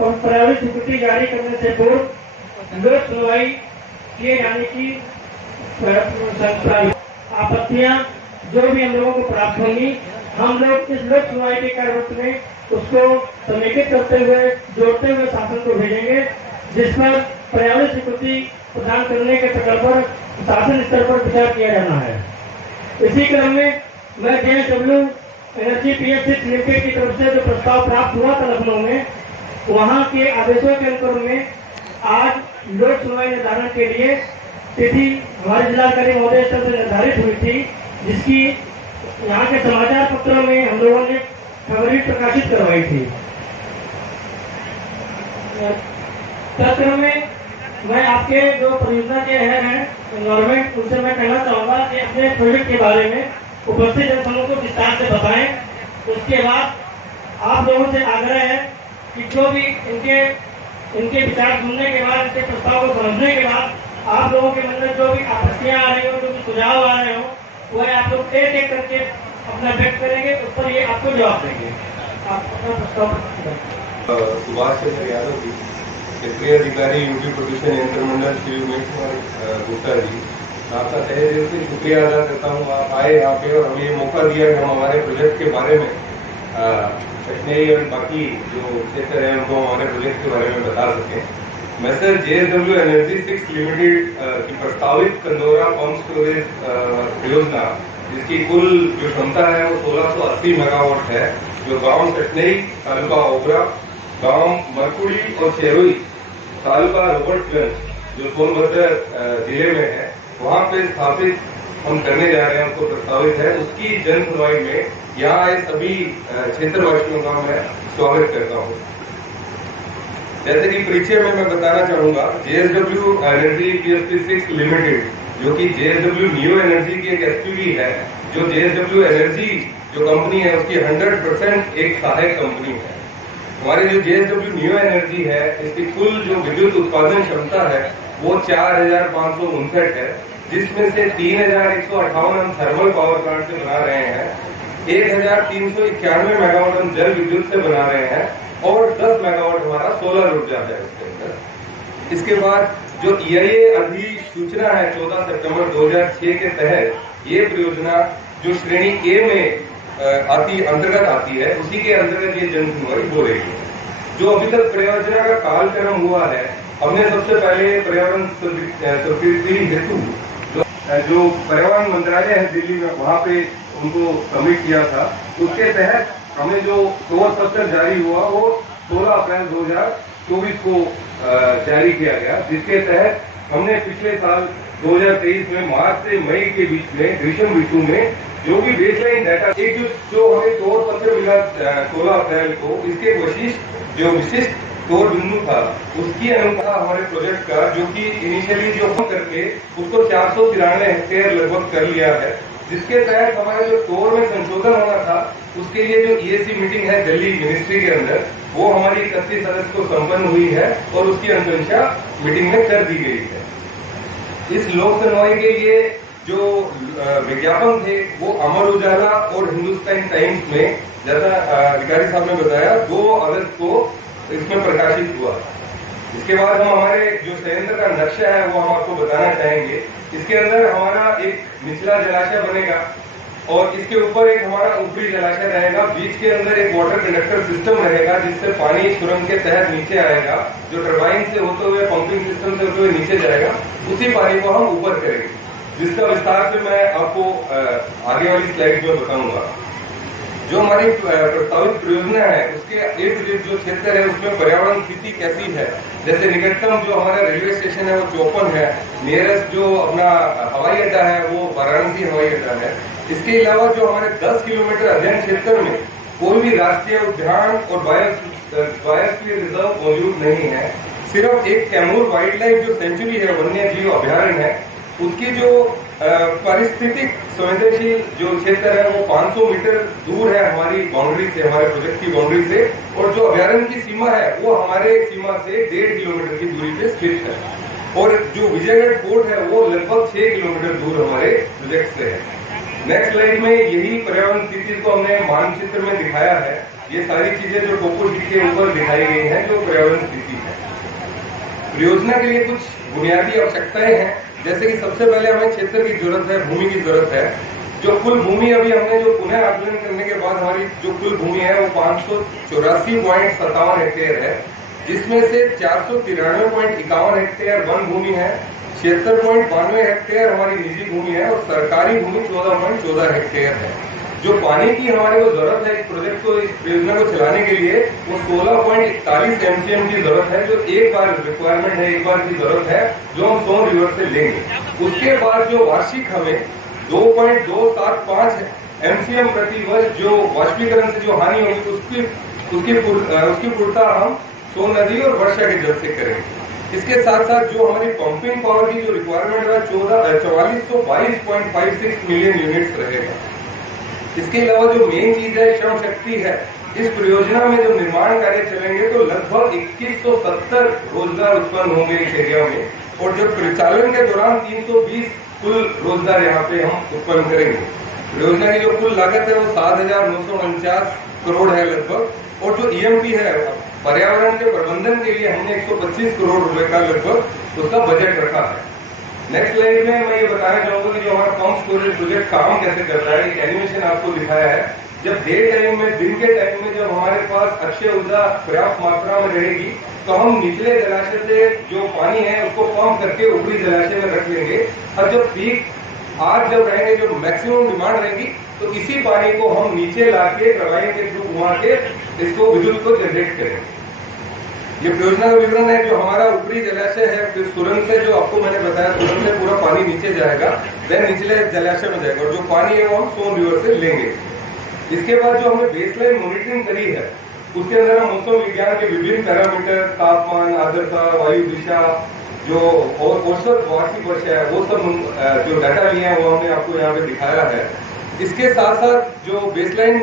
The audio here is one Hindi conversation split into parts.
पर्यावरण स्वीकृति जारी करने से पूर्व लोक सुनवाई किए जाने की आपत्तियां जो भी हम लोगों को प्राप्त होंगी, हम लोग इस लोक सुनवाई के कार्यरूप में उसको समेकित करते हुए जोड़ते हुए शासन को भेजेंगे, जिस पर पर्यावरण स्वीकृति प्रदान करने के प्रकल्प पर शासन स्तर पर विचार किया जाना है। इसी क्रम में मैं JSW एनर्जी PF6 लिमिटेड की तरफ से जो प्रस्ताव प्राप्त हुआ था लखनऊ में, वहां के आदेशों के अनुक्रम में आज लोक सुनवाई निर्धारण के लिए तिथि हमारे जिलाधिकारी महोदय स्तर से निर्धारित हुई थी, जिसकी यहाँ के समाचार पत्रों में हम लोगों ने खबरें प्रकाशित करवाई थी। तत्क्रम में मैं आपके जो परियोजना के हेड हैं गवर्नमेंट, उनसे मैं कहना चाहूँगा कि अपने प्रोजेक्ट के बारे में उपस्थित जनसमूह को विस्तार से बताएं। उसके बाद आप लोगों से आग्रह है कि जो भी इनके विचार सुनने के बाद, इनके प्रस्ताव को समझने के बाद आप लोगों के मन में जो भी आपत्तियां आ रही हो, जो भी सुझाव आ रहे हो, वह आप लोग एक एक करके अपना व्यक्त करेंगे, उस पर ये आपको जवाब देंगे। आप अपना प्रस्ताव। सुभाष चंद्र यादव जी, क्षेत्रीय अधिकारी यूपी प्रदूषण नियंत्रण मंडल श्री उमेश कुमार गुप्ता जी, आपका तहे दिल से शुक्रिया अदा करता हूँ। आप आए यहाँ पे और हमें ये मौका दिया कि हम हमारे प्रोजेक्ट के बारे में कश्मीरी और बाकी जो क्षेत्र है उनको हमारे प्रोजेक्ट के बारे में बता सकें। मैं सर JSW एनर्जी 6 लिमिटेड की प्रस्तावित कंदौरा पंप स्टोरेज परियोजना, जिसकी कुल जो क्षमता है वो 1680 मेगावाट है, जो गांव कटनई तालुका ओबरा, गांव मरकुड़ी और शेरोई तालुका रोबर्टगंज जो सोनभद्र जिले में है, वहां पे स्थापित हम करने जा रहे हैं, उसको प्रस्तावित है। उसकी जन सुनवाई में यहाँ आए सभी क्षेत्रवासियों का मैं स्वागत करता हूँ। जैसे कि परिचय में मैं बताना चाहूंगा, JSW एनर्जी PF6 लिमिटेड जो कि JSW नियो एनर्जी की एक SPV है, जो JSW एनर्जी जो कंपनी है उसकी 100% एक सहायक कंपनी है। हमारी जो JSW नियो एनर्जी है, इसकी कुल जो विद्युत उत्पादन क्षमता है वो 4559 है, जिसमें से 3158 हम थर्मल पावर प्लांट से बना रहे हैं, 1391 मेगावाट हम जल विद्युत से बना रहे हैं और 10 मेगावाट हमारा सोलर ऊर्जा है उसके अंदर। इसके बाद जो EIA अधिसूचना है 14 सितंबर 2006 के तहत ये परियोजना जो श्रेणी A में अंतर्गत आती है, उसी के अंतर्गत ये जन सुनवाई हो रही है। जो अभी तक परियोजना का कालक्रम हुआ है, हमने सबसे पहले पर्यावरण स्वीकृति हेतु जो पर्यावरण मंत्रालय है दिल्ली में, वहाँ पे उनको सबमिट किया था। उसके तहत हमें जो तोड़ पत्र जारी हुआ वो 16 अप्रैल 2024 को जारी किया गया, जिसके तहत हमने पिछले साल 2023 में मार्च से मई के बीच में ग्रीष्म ऋतु में जो भी बेसलाइन डाटा एक जो हमें तोड़ पत्र मिला 16 अप्रैल को, इसके विशिष्ट तोड़ बिंदु था, उसकी अनुसार हमारे प्रोजेक्ट का जो कि इनिशियली जो हम करके उसको 493 हेक्टेयर लगभग कर लिया है, जिसके तहत हमारे जो तोड़ में संशोधन होना था उसके लिए जो EAC मीटिंग है दिल्ली मिनिस्ट्री के अंदर, वो हमारी 31 अगस्त को संपन्न हुई है और उसकी अनुशंसा मीटिंग में कर दी गई है। इस लोक सुनवाई के लिए जो विज्ञापन थे वो अमर उजाला और हिंदुस्तान टाइम्स में, जैसा अधिकारी साहब ने बताया, 2 अगस्त को इसमें प्रकाशित हुआ। इसके बाद हम हमारे जो संयंत्र का नक्शा है वो हम आपको बताना चाहेंगे। इसके अंदर हमारा एक निचला जलाशय बनेगा और इसके ऊपर एक हमारा ऊपरी जलाशय रहेगा। बीच के अंदर एक वाटर कंडक्टर सिस्टम रहेगा, जिससे पानी सुरंग के तहत नीचे आएगा, जो टरबाइन से होते हुए पंपिंग सिस्टम से होते हुए नीचे जाएगा। उसी पानी को हम ऊपर करेंगे, जिसका विस्तार से मैं आपको आगे वाली स्लाइड में बताऊंगा। जो हमारी प्रस्तावित परियोजना है उसके इर्द-गिर्द जो क्षेत्र है उसमें पर्यावरण स्थिति कैसी है, जैसे निकटतम जो हमारा रेलवे स्टेशन है वो 54 है, नियरेस्ट जो अपना हवाई अड्डा है वो वाराणसी हवाई अड्डा है। इसके अलावा जो हमारे 10 किलोमीटर अध्ययन क्षेत्र में कोई भी राष्ट्रीय उद्यान और बायोस्फीयर रिजर्व मौजूद नहीं है। सिर्फ एक कैमूर वाइल्ड लाइफ जो सेंचुरी है, वन्य जीव अभ्यारण्य है, उसकी जो पारिस्थितिक संवेदनशील जो क्षेत्र है वो 500 मीटर दूर है हमारी बाउंड्री से, हमारे प्रोजेक्ट की बाउंड्री से, और जो अभ्यारण्य की सीमा है वो हमारे सीमा से 1.5 किलोमीटर की दूरी पे स्थित है। और जो विजयगढ़ फोर्ट है वो लगभग 6 किलोमीटर दूर हमारे प्रोजेक्ट से है। नेक्स्ट स्लाइड में यही पर्यावरण स्थिति को हमने मानचित्र में दिखाया है। ये सारी चीजें जो टोपो शीट के ऊपर दिखाई गई हैं जो पर्यावरण स्थिति है। परियोजना के लिए कुछ बुनियादी आवश्यकताएं हैं, जैसे कि सबसे पहले हमें क्षेत्र की जरूरत है, भूमि की जरूरत है। जो कुल भूमि अभी हमने जो पुनः आकलन करने के बाद हमारी जो कुल भूमि है वो 584.57 हेक्टेयर है, जिसमें से 493.51 हेक्टेयर वन भूमि है, 76.92 हेक्टेयर हमारी निजी भूमि है और सरकारी भूमि 14.14 हेक्टेयर है। जो पानी की हमारे को जरूरत है इस प्रोजेक्ट को, इस परियोजना को चलाने के लिए, वो 16.41 MCM की जरूरत है, जो एक बार रिक्वायरमेंट है, एक बार की जरूरत है, जो हम सोन रिवर से लेंगे। उसके बाद जो वार्षिक हमें 2.275 MCM प्रति वर्ष जो वाष्पीकरण से जो हानि होगी उसकी पूर्तता हम सोन नदी और वर्षा के जल से करेंगे। इसके साथ साथ जो हमारी पंपिंग पावर की जो रिक्वायरमेंट है 4422.56 मिलियन यूनिट्स रहेगा। इसके अलावा जो मेन चीज है श्रम शक्ति है। इस परियोजना में जो निर्माण कार्य चलेंगे तो लगभग 2170 रोजगार उत्पन्न होंगे इस एरिया में, और जब परिचालन के दौरान 320 कुल रोजगार यहाँ पे हम उत्पन्न करेंगे। परियोजना की जो कुल लागत है वो 7,949 करोड़ है लगभग, और जो EMP है पर्यावरण के प्रबंधन के लिए हमने 125 करोड़ रुपए का लगभग उसका बजट रखा है। नेक्स्ट स्लाइड में मैं ये बताना चाहूंगा कि जो हमारा पंप स्टोरेज प्रोजेक्ट काम कैसे करता है। एक एनिमेशन आपको दिखाया है। जब डे टाइम में, दिन के टाइम में जब हमारे पास अक्षय ऊर्जा पर्याप्त मात्रा में रहेगी तो हम निचले जलाशय से जो पानी है उसको पंप करके ऊपरी जलाशय में रख लेंगे, और जब पीक आज जब रहेंगे, जो मैक्सिमम डिमांड रहेगी, तो इसी पानी को हम नीचे लाके टरबाइन के थ्रू घुमा के इसको विद्युत को जनरेट करेंगे। ये परियोजना का विवरण है। जो हमारा ऊपरी जलाशय है, फिर सुरंग से जो आपको मैंने बताया, सुरंग से पूरा पानी नीचे जाएगा, देन निचले जलाशय में जाएगा, और जो पानी है वो हम सोन रिवर से लेंगे। इसके बाद जो हमने बेसलाइन मॉनिटरिंग करी है उसके अंदर हम मौसम विज्ञान के विभिन्न पैरामीटर, तापमान, आर्द्रता, वायु दिशा, जो औसत वार्षिक वर्षा है, वो सब जो डाटा लिए हैं वो हमने आपको यहाँ पे दिखाया है। इसके साथ साथ जो बेसलाइन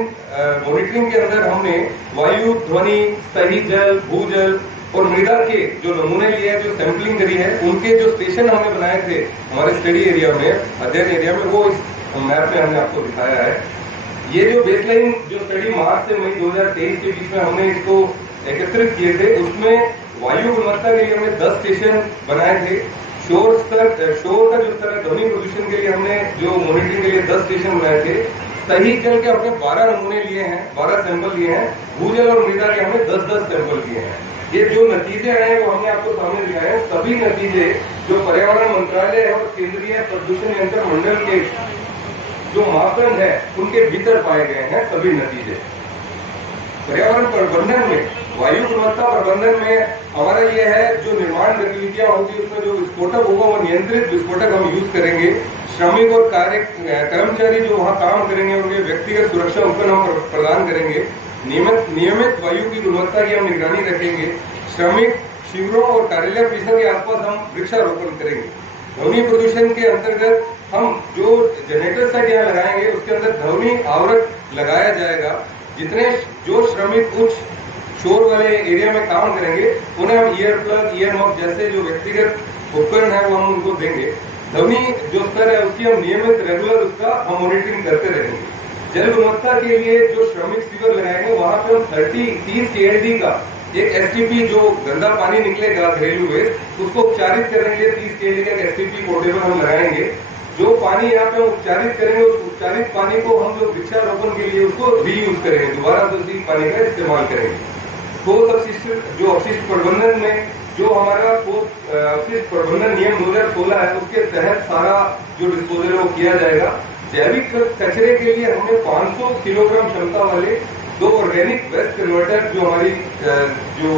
मॉनिटरिंग के अंदर हमने वायु, ध्वनि, सही जल, भूजल और मृदा के जो नमूने लिए हैं, जो सैंपलिंग करी है, उनके जो स्टेशन हमने बनाए थे हमारे स्टडी एरिया में, अध्ययन एरिया में, वो इस मैप में हमने आपको दिखाया है। ये जो बेसलाइन जो स्टडी मार्च से मई 2023 के बीच में हमने इसको एकत्रित किए थे, उसमें वायु गुणवत्ता के लिए हमने 10 स्टेशन बनाए थे। शोर का जो स्तर है, ध्वनि प्रदूषण के लिए हमने जो मॉनिटरिंग के लिए 10 स्टेशन बनाए थे। सही जल के हमने 12 नमूने लिए हैं, 12 सैंपल लिए हैं। भूजल और मृदा के हमने 10-10 सैंपल लिए हैं। ये जो नतीजे आए वो हमने आपको सामने दिखाए हैं। सभी नतीजे जो पर्यावरण मंत्रालय और केंद्रीय प्रदूषण नियंत्रण मंडल के जो मापदंड है उनके भीतर पाए गए हैं सभी नतीजे। पर्यावरण प्रबंधन में, वायु गुणवत्ता प्रबंधन में हमारा ये है, जो निर्माण गतिविधियां होगी उसमें जो विस्फोटक होगा वो नियंत्रित विस्फोटक हम यूज करेंगे। श्रमिक और कर्मचारी जो वहाँ काम करेंगे उनके व्यक्तिगत सुरक्षा उपकरण हम प्रदान करेंगे। नियमित वायु की गुणवत्ता की हम निगरानी रखेंगे। श्रमिक शिविरों और कार्यालय परिसर के आसपास हम वृक्षारोपण करेंगे। ध्वनि प्रदूषण के अंतर्गत हम जो जनरेटर सेट यहाँ लगाएंगे उसके अंदर ध्वनि आवरक लगाया जाएगा। जितने जो श्रमिक उच्च शोर वाले एरिया में काम करेंगे उन्हें हम ईयर प्लग, ईयर मफ जैसे जो व्यक्तिगत उपकरण है वो हम उनको देंगे। ध्वनि जो स्तर है उसकी हम नियमित रेगुलर उसका हम मॉनिटरिंग करते रहेंगे। जल गुणवत्ता के लिए जो श्रमिक शिविर लगाएंगे वहां पे हम 30 KLD का एक STP जो गंदा पानी निकलेगा घरेलू वेस्ट उसको उपचारित करने के लिए 30 KLD का STP पोर्टेबल हम लगाएंगे। जो पानी यहाँ पे उपचारित करेंगे उस उपचारित पानी को हम जो वृक्षारोपण के लिए उसको रीयूज करेंगे, दोबारा दूसरी पानी का इस्तेमाल करेंगे। ठोस अपशिष्ट जो अपशिष्ट प्रबंधन में जो हमारा अपशिष्ट प्रबंधन नियम 2016 है उसके तहत सारा जो डिस्पोजल है वो किया जाएगा। जैविक कचरे के लिए हमने 500 किलोग्राम क्षमता वाले 2 ऑर्गेनिक वेस्ट कन्वर्टर जो हमारी जो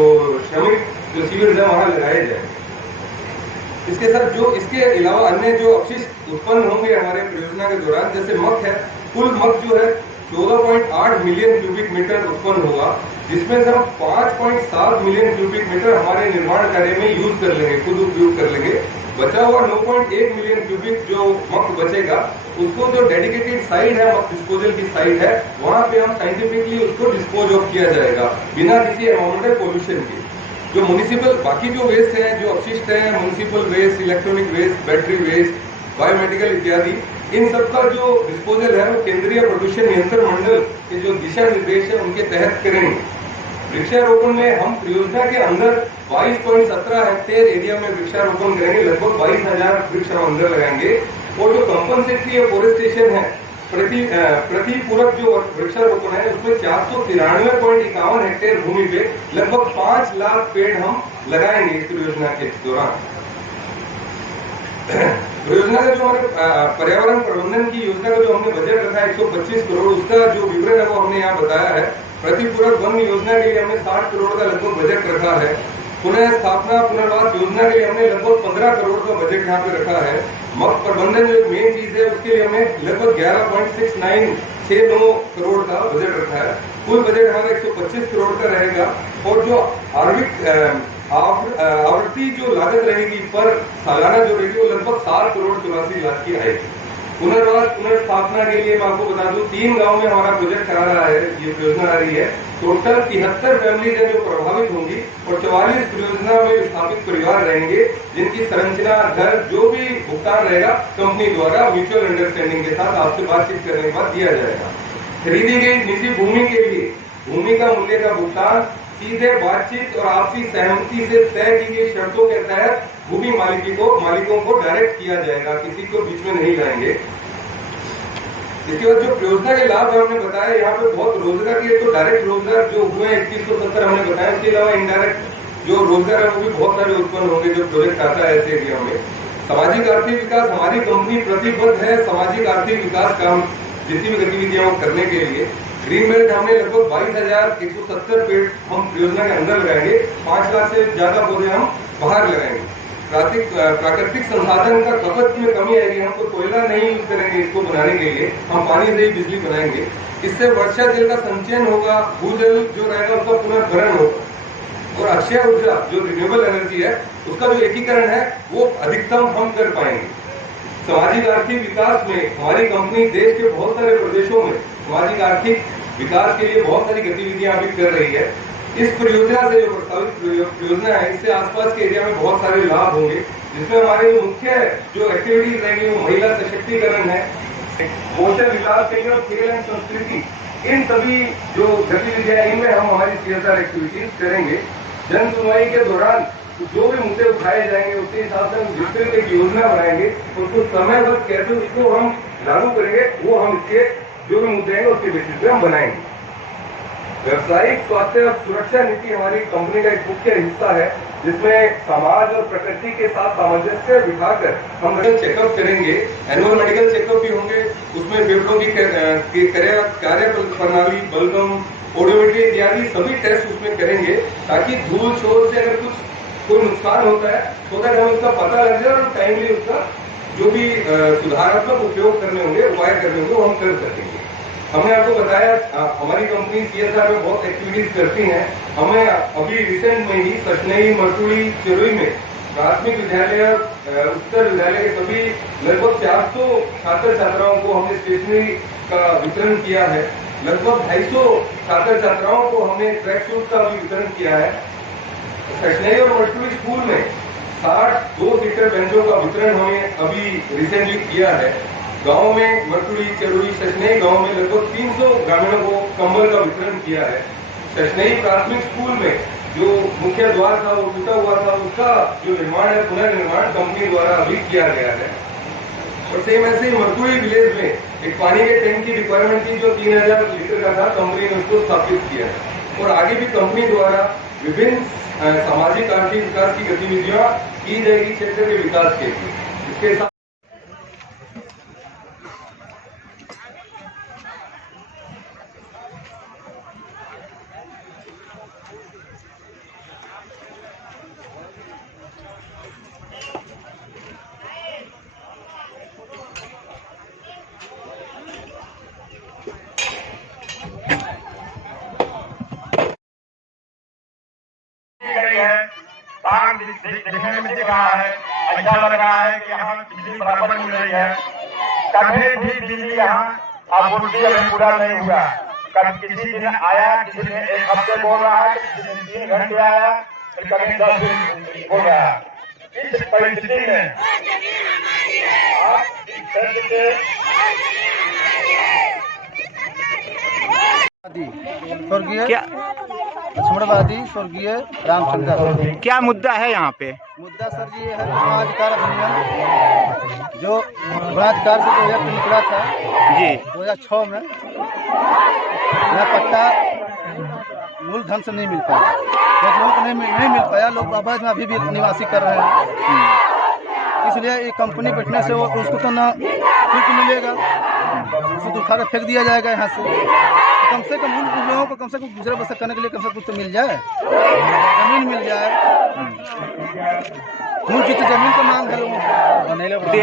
श्रमिक जो शिविर है वहां लगाए जाए। इसके साथ जो इसके अलावा अन्य जो अपशिष्ट उत्पन्न होंगे हमारे परियोजना के दौरान, जैसे मक है, कुल मक जो है 14.8 मिलियन क्यूबिक मीटर उत्पन्न होगा, जिसमें से हम 5.7 मिलियन क्यूबिक मीटर हमारे निर्माण कार्य में यूज कर लेंगे, खुद उपयोग कर लेंगे। बचा हुआ 9.1 मिलियन क्यूबिक जो मक बचेगा उसको जो डेडिकेटेड साइट है, मक डिस्पोजल की साइट है, वहां पे हम साइंटिफिकली उसको डिस्पोज ऑफ किया जाएगा बिना किसी एनवायरमेंटल पोल्यूशन के। जो म्युनिसिपल बाकी जो वेस्ट है, जो अपशिष्ट है, municipal waste, electronic waste, battery waste, biomedical इत्यादि, इन सबका जो डिस्पोजल है वो केंद्रीय प्रदूषण नियंत्रण मंडल के जो दिशा निर्देश है उनके तहत करेंगे। वृक्षारोपण में हम परियोजना के अंदर 22.17 हेक्टेयर एरिया में वृक्षारोपण करेंगे, लगभग 22,000 वृक्ष हम अंदर लगाएंगे। और जो कंपनसेटरी फोरेस्टेशन है, प्रति पूरक जो वृक्षारोपण है उसमें 493.51 हेक्टेयर भूमि पे लगभग 5 लाख पेड़ हम लगाएंगे इस परियोजना के दौरान। परियोजना का जो हमारे पर्यावरण प्रबंधन की योजना का जो हमने बजट रखा है 125 करोड़, उसका जो विवरण है वो हमने यहाँ बताया है। प्रतिपूरक वन योजना के लिए हमने 60 करोड़ का लगभग बजट रखा है। पुनः स्थापना पुनर्वास योजना के लिए हमने लगभग 15 करोड़ का बजट यहाँ पे रखा है। मग प्रबंधन जो मेन चीज है उसके लिए हमने लगभग 11.6969 करोड़ का बजट रखा है। कुल बजट हमारा 125 करोड़ का रहेगा। और जो आवृत्ति जो लागत रहेगी पर सालाना जो रहेगी वो लगभग 7 करोड़ 84 लाख की आएगी। पुनर्वास पुनर्स्थापना के लिए मैं आपको बता दूं 3 गांव में हमारा प्रोजेक्ट आ रहा है, ये योजना आ रही है। टोटल 73 फैमिलीज है जो प्रभावित होंगी और 44 परियोजना में विस्थापित परिवार रहेंगे, जिनकी संरचना घर जो भी भुगतान रहेगा कंपनी द्वारा म्यूचुअल अंडरस्टैंडिंग के साथ आपसे बातचीत करने के बाद दिया जाएगा। खरीदी गई निजी भूमि के लिए भूमि का मूल्य का भुगतान सीधे बातचीत और आपसी सहमति से तय की गई शर्तों के तहत भूमि मालिकों को डायरेक्ट किया जाएगा, किसी को बीच में नहीं लाएंगे। इसके बाद जो परियोजना के लाभ हमने बताया, यहाँ पे बहुत रोजगार के तो डायरेक्ट रोजगार जो हुए 2170 हमने बताया, उसके अलावा इनडायरेक्ट जो रोजगार है वो भी बहुत सारे उत्पन्न होंगे जो प्रोजेक्ट आता है ऐसे एरिया में। सामाजिक आर्थिक विकास, हमारी कंपनी प्रतिबद्ध है सामाजिक आर्थिक विकास काम जितनी भी गतिविधियां करने के लिए। ग्रीन बेल्ट हमने लगभग 22,170 पेड़ हम परियोजना के अंदर लगाएंगे, 5 लाख से ज्यादा पौधे हम बाहर लगाएंगे। प्राकृतिक संसाधन का खपत में कमी आएगी, हम तो कोयला नहीं यूज करेंगे इसको बनाने के लिए, हम पानी से ही बिजली बनाएंगे। इससे वर्षा जल का संचयन होगा, भूजल जो रहेगा उसका पुनर्भरण होगा और अक्षय ऊर्जा जो रिन्यूएबल एनर्जी है उसका जो एकीकरण है वो अधिकतम हम कर पाएंगे। सामाजिक आर्थिक विकास में हमारी कंपनी देश के बहुत सारे प्रदेशों में सामाजिक आर्थिक विकास के लिए बहुत सारी गतिविधियां अभी कर रही है। इस परियोजना से जो प्रस्तावित परियोजना है इससे आसपास के एरिया में बहुत सारे लाभ होंगे, जिसमें हमारे जो मुख्य जो एक्टिविटीज रहेंगी वो महिला सशक्तिकरण है, कौशल विकास के लिए खेल एवं संस्कृति, इन सभी जो गतिविधियां इनमें हम हमारी CSR एक्टिविटीज करेंगे। जन सुनवाई के दौरान जो भी मुद्दे उठाए जाएंगे उसके हिसाब से हम विस्तृत एक योजना बनाएंगे, उसको समयबद्ध कैसे उसको हम लागू करेंगे वो हम इसके जो भी मुद्दे हैं उसके बेसिस पे हम बनाएंगे। व्यवसायिक स्वास्थ्य और सुरक्षा नीति हमारी कंपनी का एक मुख्य हिस्सा है, जिसमें समाज और प्रकृति के साथ सामंजस्य बिठाकर हम मेडिकल चेकअप करेंगे। एनुअल मेडिकल चेकअप भी होंगे, उसमें फेफड़ों की कार्य प्रणाली, बलगम, ऑडियोमेट्री इत्यादि सभी टेस्ट उसमें करेंगे, ताकि धूल शोर से अगर कोई नुकसान होता है तो अगर हमें उसका पता लग जाए और टाइमली उसका जो भी सुधारात्मक उपयोग करने होंगे, उपाय करने होंगे, वो हम कर सकेंगे। हमने आपको बताया हमारी कंपनी CSR में बहुत एक्टिविटीज करती हैं। हमें अभी रिसेंट में ही सचनई, मरतुड़ी, चिरोई में प्राथमिक विद्यालय, उत्तर विद्यालय के सभी लगभग 400 छात्र छात्राओं को हमने स्टेशनरी का वितरण किया है। लगभग 250 छात्र छात्राओं को हमने ट्रैक सूट का भी वितरण किया है। सचनई और मरतुड़ी स्कूल में 62 सीटर बेंचों का वितरण हमें अभी रिसेंटली किया है। गांव में मरतुड़ी, चरुई, सचनई गांव में लगभग 300 ग्रामीणों को कंबल का वितरण किया है। सचनई प्राथमिक स्कूल में जो मुख्य द्वार था वो टूटा हुआ था, उसका जो निर्माण है, पुनर्निर्माण कंपनी द्वारा अभी किया गया है। और सेम ऐसे ही मरतुड़ी विलेज में एक पानी के टैंक की रिक्वायरमेंट थी जो 3000 लीटर का था, कंपनी ने उसको स्थापित किया है। और आगे भी कंपनी द्वारा विभिन्न सामाजिक आर्थिक विकास की गतिविधियां की जाएगी क्षेत्र के विकास के लिए। इसके साथ देखने में दिख रहा है, अच्छा लग रहा है कि यहाँ बिजली बराबर मिल रही है। कभी भी बिजली यहाँ आपूर्ति अभी पूरा नहीं हुआ। कभी किसी दिन आया, किसी दिन 1 हफ्ते बोल रहा है, किसी दिन 3 घंटे आया, फिर कभी 10 दिन बोल रहा है। इस परिस्थिति में क्षेत्र के स्वर्गीय लक्ष्मणवादी स्वर्गीय रामचंद्र दास। क्या मुद्दा है यहाँ पे? मुद्दा सर जी ये है वनाधिकार अधिनियम जो वनाधिकार से 2000 में निकला था जी 2006 में, यह पट्टा मूलधन से नहीं मिल पाया, जब लोगों को नहीं मिल पाया, लोग अवैध में अभी भी निवासी कर रहे हैं। इसलिए ये कंपनी बैठने से उसको तो ना शुल्क मिलेगा, उसको तो उठा कर फेंक दिया जाएगा यहाँ से। कम से कम उन लोगों को कम से कम दूसरे बस करने के लिए कम से कम कुछ तो मिल जाए, जमीन मिल जाए। मूल चीज तो जमीन का मांग है लोगों को।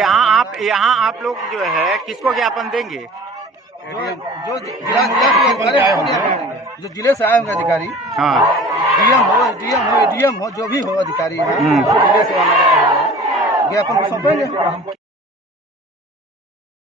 यहाँ आप लोग जो है किसको ज्ञापन देंगे? जो जिले से आए होंगे अधिकारी, हाँ डीएम हो एडीएम हो जो भी हो अधिकारी, यहाँ जिले से ज्ञापन सौंपेंगे।